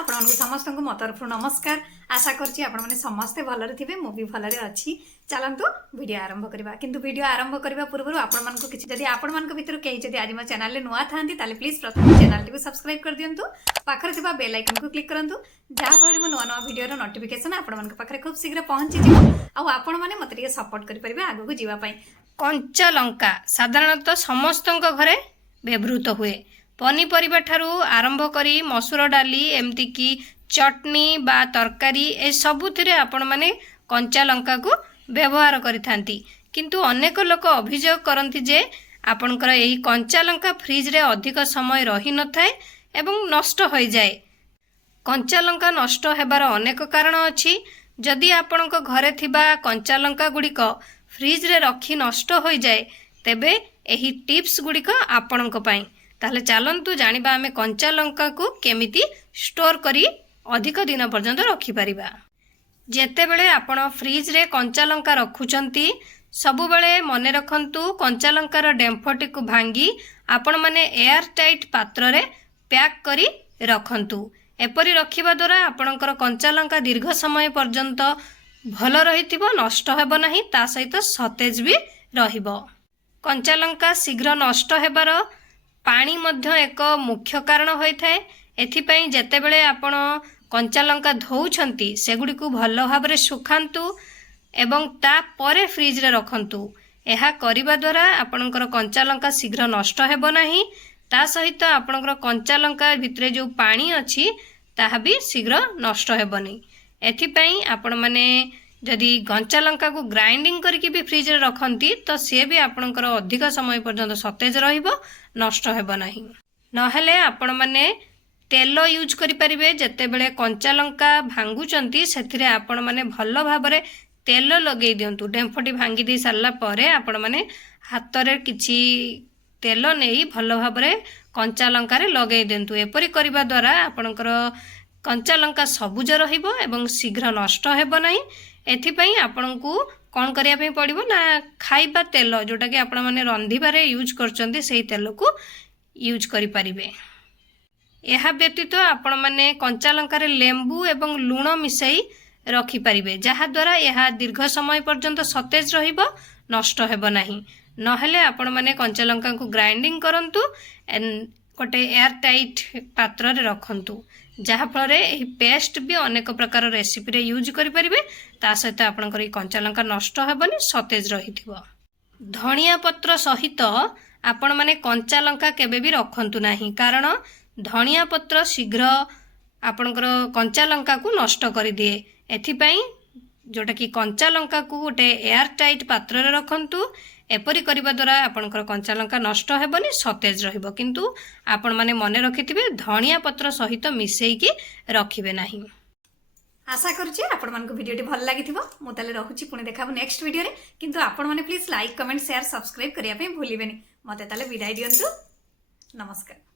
आपण समस्त को मो तरफ नमस्कार। आशा करछि आपण माने समस्ते भलरे थिबे, मु भी भलरे अछि। चलंतु वीडियो आरंभ करबा। किंतु वीडियो आरंभ करबा पूर्व आपण मानको किछि जदि आपण मानको भितर केहि जदि आज मो चैनल ले नुआ थांती ताले प्लीज प्रथम चैनल टी को सब्सक्राइब कर दियंतु, पाखरे थिबा बेल आइकन को क्लिक करंतु, जहा फଳରେ मो नुआ नुआ वीडियो रो नोटिफिकेशन आपण मानको पाखरे खूब शीघ्र पहुंची जिवो आ आपण माने मते टिके सपोर्ट करि परिबे आगु को जीवा पई। कंचा लंका साधारणतः समस्तଙ୍କ घरे व्यवहृत हुए। पनीपरिबा ठारू आरंभ करी मसूर डाली एमती की चटनी बा तरकारी ए सबुथिरे आपण माने कंचा लंका को व्यवहार करिथांती। किंतु अनेक लोक अभियोग करंती जे आपणकर एही कंचा लंका फ्रिज रे अधिक समय रही न थाए एवं नष्ट हो जाए। कंचा लंका नष्ट हेबार अनेक कारण अछि। जदि आपणक घरे थिबा कंचा लंका गुड़िक फ्रिज रे रखी नष्ट हो जाए तेबे एही टिप्स गुड़िक आपणक पई। ताहले चलंतु जानिबा आमे कंचा लंका को केमिति स्टोर करी अधिक दिन पर्यंत रखी परिबा। जेते बेले आपण फ्रिज रे कंचा लंका रखुचंती सबु बेले मने रखंतु कंचा लंकार डेम्फटी को भांगी आपण माने एयर टाइट पात्र रे पैक करी रखंतु। एपरी रखिबा द्वारा आपणकर कंचा लंका दीर्घ समय पर्यंत भल रहिथिबो, नष्ट हेबो नाही, ता सहित सतेज भी रहिबो। कंचा लंका शीघ्र नष्ट हेबार पानी मध्य एक मुख्य कारण होइथाए। एथिपई जेतेबेले आपण कंचा लंका धोउछंती सेगुडी को भल भाबरे सुखांतु एवं ता परे फ्रिज रे रखंतु। एहा करिबा द्वारा आपणकर कंचा लंका शीघ्र नष्ट हेबो नाही, ता सहित आपणकर कंचा लंका भितरे जो पानी अछि ताहा भी शीघ्र नष्ट हेबनी। एथिपई आपण माने जदि कंचा लंका को ग्राइंडिंग करके भी फ्रिज रे रखंती तो सी भी आपणकर अधिक समय पर्यंत सतेज रहिबो, नष्ट हेबो नाही। नहेले आपण माने तेल यूज करि परिबे। जते बेले कंचा लंका भांगुचंती सेथिरे आपण माने भल भाबरे तेल लगे दियंतु। डेम्फटी भांगी दी सारला परे आपण माने हाथ रे किछि तेल नेई भल भाबरे कंचा लंका रे लगे दियंतु। एपरि करिबा द्वारा आपणकर कंचा लंका सबुज रहिबो एवं शीघ्र नष्ट हेबो नाही। एथिपई आपणकू कौन करिया पे पड़िबो ना खाइबा तेल जोटा कि आपण माने रंधिबारे यूज करचंती सेही तेल को यूज करि परिबे। एहा व्यतीत आपण माने कंचा लंका रे लेंबू एवं लूण मिसई रखि परिबे, जहा द्वारा यह दीर्घ समय पर्यंत सतेज रहिबो, नष्ट हेबो नाही। नहेले आपण माने कंचा लंका को ग्राइंडिंग करंतु, गोटे एयर टाइट पात्र रे रखंतु, जहा फଳରେ एही पेस्ट भी अनेक प्रकार रेसिपी रे यूज करि परिबे। ता सहित आपणकर कंचा लंका नष्ट हेबनी, सतेज रहिथिबो। धनिया पत्र सहित आपण माने कंचा लंका केबे भी रखंतु नाही, कारण धनिया पत्र शीघ्र आपणकर कंचा लंका को नष्ट करि दिए। एथिपई जोटा कि कंचा लंका को गोटे एयर टाइट पात्र रे रखंतु। एपरी करिबा द्वारा आपणकर कंचा लंका नष्ट हेबनी, सतेज रहिबो। किंतु आपण माने मने रखिथिबे धनिया पत्र सहित मिसेई की रखिबे नाही। आशा करछि आपण मानको वीडियो टी भल लागिथिबो। मु ताले रहुछि पुणी देखाबो नेक्स्ट वीडियो रे। किंतु आपण माने please like comment share subscribe करिया पे भूलिबेनी। मते ताले विदाई दियंतु। नमस्कार।